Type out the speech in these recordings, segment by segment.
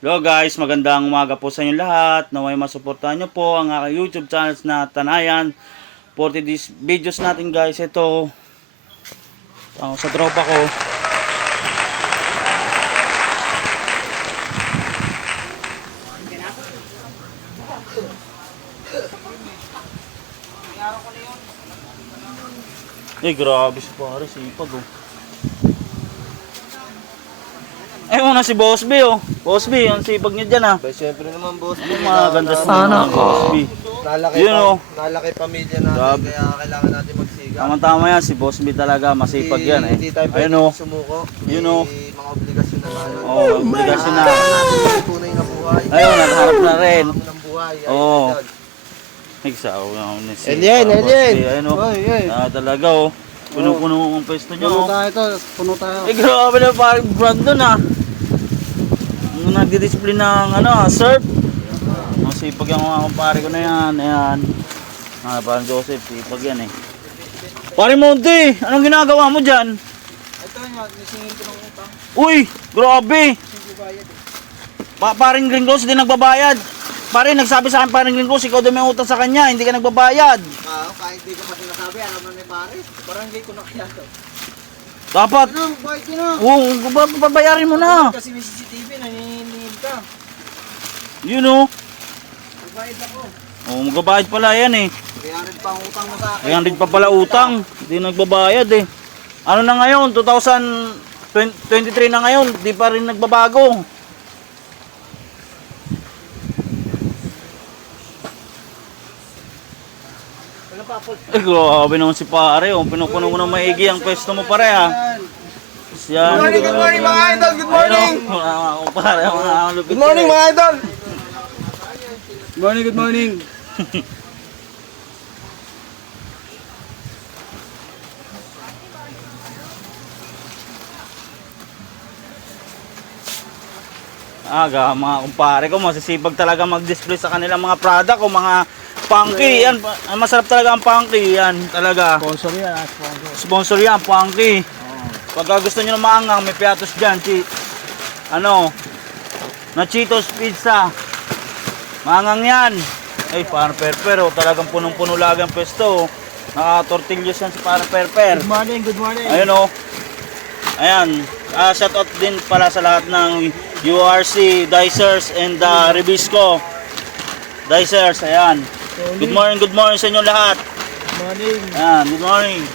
Hello guys, magandang umaga po sa inyo lahat. Naway masuportahan nyo po ang aking YouTube channels na Tanayan. For today's videos natin guys, ito sa tropa ko. Grabe si pare, sipag oh. Muna si Boss B oh. Boss B, ang sipag niya dyan ah. Ba, siyempre naman boss. Maganda Sana Boss B. Nalaki pamilya natin, kaya kailangan natin magsiga. Tama-tama yan, si Boss B talaga, masipag yan eh. Hindi tayo Ayun pwede oh. sumuko. Yun oh. May mga obligasyon na tayo. Oh, obligasyon na. May tunay na buhay. Ayun, nagharap na rin. Kami ng buhay. Oo. Ayun. Nagsaw na si Alien, Boss alien. B. Ayun oh. Talaga oh. Puno-puno ang pwesto nyo oh. Puno tayo. Grabe na parang Brandon ah. Nagdi-display ng surf. Masipag yung mga kumpare ko na yan. Ayan. Parang Joseph, sipag yan eh. Pare Monty, anong ginagawa mo dyan? Ito nga, nisingin ko ng utang. Uy, grabe. Paring Gringos, hindi nagbabayad. Pare, nagsabi sa akin paring Gringos, ikaw din may utang sa kanya, hindi ka nagbabayad. Kahit di ko pa sinasabi, alam na ni pare. Parang hindi ko na kaya to. Dapat. Ano, bayad ko na. Oo, babayarin mo na. Kasi may CCTV, naninihil ka. You know. Magbayad ako. Oo, magbabayad pala yan eh. 300 pa ang utang mo sa akin. 300 pa pala utang, hindi nagbabayad eh. Ano na ngayon, 2023 na ngayon, di pa rin nagbabago. Grabe naman si pare, oh. Pinupuno mo ng maigi ang pwesto mo pare ha. Yan. Good morning mga idol, good morning! Good Good morning mga idol! Good morning, good morning! Mga kumpare ko, masisipag talaga mag-display sa kanilang mga product o mga punky. Yan, masarap talaga ang punky. Yan, talaga. Sponsor yan, Sponsor yan, punky. Pagka gusto nyo na maangang, may piatos dyan. Na Cheetos Pizza. Maangang yan. Ay, parang perper. Talagang punong-puno lagi ang pwesto. Naka-tortillos yan si parang perper. Good morning, good morning! Ayun o. Ayan. Shoutout din pala sa lahat ng URC, Dicers, and Ribisco. Dicers, ayan. Good morning sa inyo lahat. Good morning! Ayan, good morning.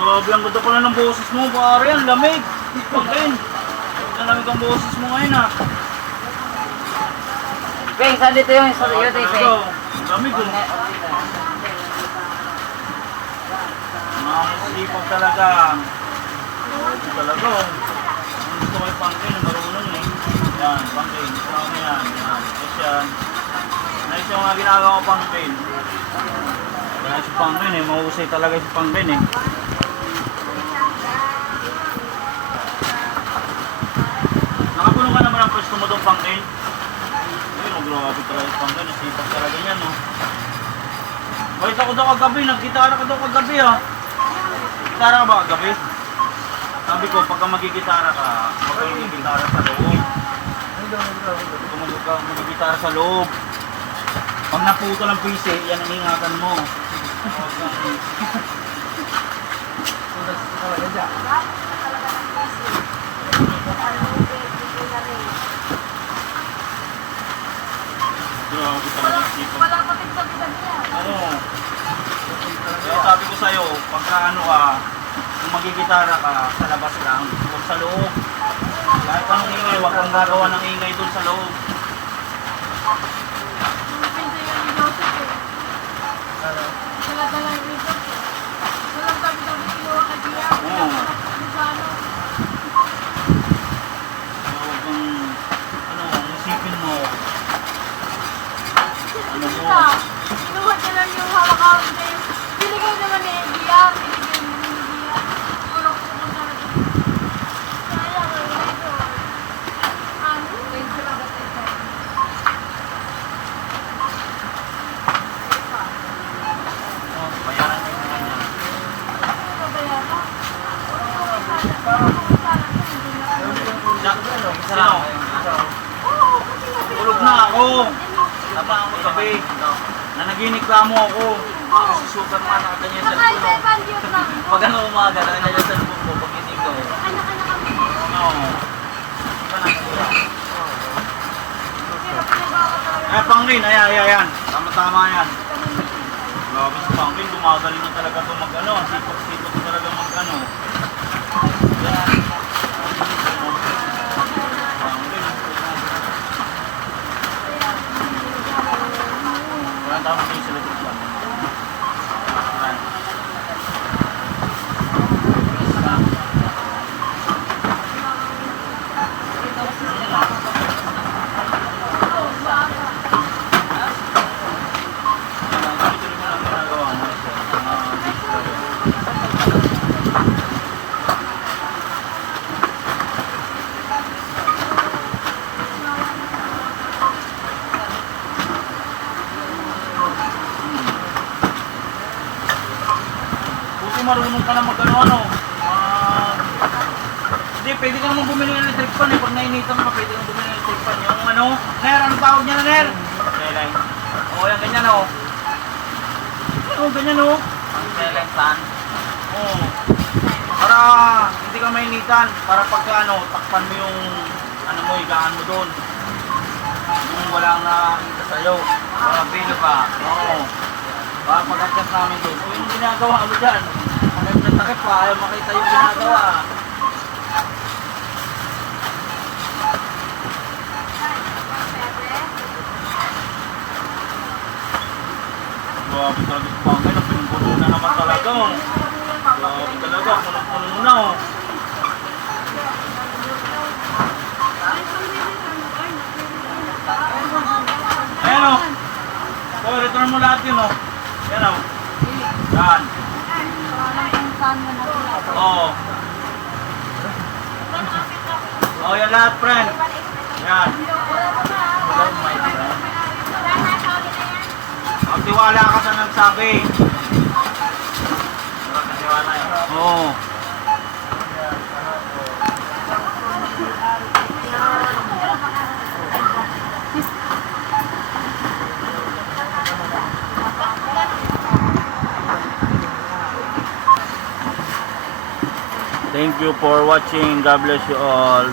Grabe, ang ganda pala ng boses mo, pare. Ang lamig. Pagkain. Ang lamig ang boses mo ngayon ah. Peng, saan dito yung sa iyo, Peng? Ang lamig oh. Nakakasipag talaga. Ito talaga oh. Ang gusto ko ay pangkin, marunong eh. Yan, pangkin. Gusto ko yan. Tapos yan. Nice yung mga ginagawa ko pangkin. Kaya si pangkin eh, mahusay talaga si pangkin eh. Nakapuno ka naman ang pwesto mo doon pangkin. Ayun, grabe talaga si pangkin. Sipag talaga yan oh. Balik ako daw kagabi, nagkitara ka daw kagabi ha. Gitara ka ba kagabi? Sabi ko, pagka magigitara ka, pagka magigitara sa loob. Pagka magigitara sa loob. Pag naputo ng pisi, yan ang ingatan mo. Grabe talaga sipag. Wala pa din sa bilang niya. Ano? Kaya sabi ko sa'yo, pagka ano ka, kung magigitara ka, sa labas lang, huwag sa loob. Kahit anong ingay, huwag kang gagawa ng ingay dun sa loob. Pinsa yan ni Joseph eh. Dala-dala ni Joseph. Walang kami-kami kinuha ka diya. Oo. Ano sa ano? Kaya huwag kang, isipin mo, Sino? Tulog na ako. Tama ako gabi. Nanaginig-lamo ako. Si Superman nakaganyan sa lupon. Pag ano umaga, nakaganyan sa lupon ko. Pag hindi ko. Oo. Eh, Pangkin, ayan. Tama-tama yan. Grabe si Pangkin, gumagaling na talaga ito mag-ano. Sipot-sipot talaga mag-ano. Yan. Pangkin. Walang tama kayo sa likod lang. Ayan. Buti marunong ka na mag-ano. Hindi, pwede ka naman bumili ng electric fan eh. Pag nainitan ka, pwede kang bumili ng electric fan. Yung ano, Ner, anong tawag niya na, Ner? Skyline. Oo, yan, ganyan o. Oo, ganyan o. Skyline fan. Oo. Para hindi ka mainitan. Para pagka ano, takpan mo yung ano mo, higaan mo doon. Yung walang nakakita sa'yo. Para pilo pa. Oo. Para pag-adjust namin doon. O yung ginagawa mo dyan. Takip na takip pa, ayaw makita yung ginagawa. Grabe talaga sa Pangkin, ang pinungkulo na naman talaga. Grabe talaga, punong-puno na oh. Ayan o. So, return mo lahat yun o. Ayan o. Yan. Oo. Oh, yan lahat, friend. Yan. Magtiwala ka sa nagsabi. Magtiwala yun. Oo. Thank you for watching. God bless you all.